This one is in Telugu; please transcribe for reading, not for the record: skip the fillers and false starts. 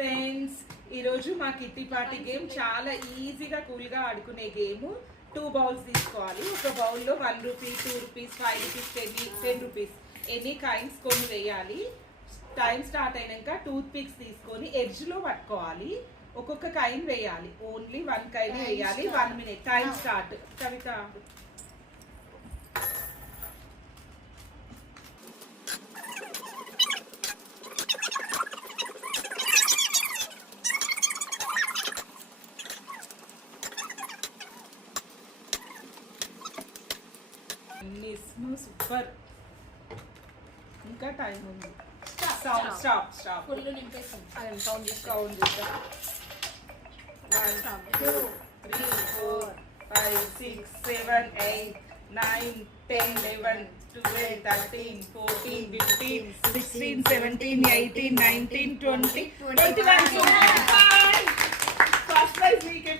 ఫ్రెండ్స్, ఈరోజు మా కిట్టి పార్టీ గేమ్ చాలా ఈజీగా కూల్గా ఆడుకునే గేమ్. 2 బౌల్స్ తీసుకోవాలి. ఒక బౌల్లో 1 rupee, 2 rupees, 5 rupees, 10 rupees any kinds కొన్ని వేయాలి. టైం స్టార్ట్ అయినాక టూత్ పిక్స్ తీసుకొని ఎడ్జ్లో పట్టుకోవాలి. ఒక్కొక్క కైన్ వేయాలి. ఓన్లీ 1 కైన్ వేయాలి. 1 minute. Time start. Kavitha super. ఇంకా టైం ఉంది. స్టాప్. ఫుల్ నింపేసాం. కౌంట్ చేస్తా. 1 2 3 4 5 6 7 8 9 10 11 12 13 14 15 16 17 18 19 20 21. ఫస్ట్ ప్రైజ్ మీకే.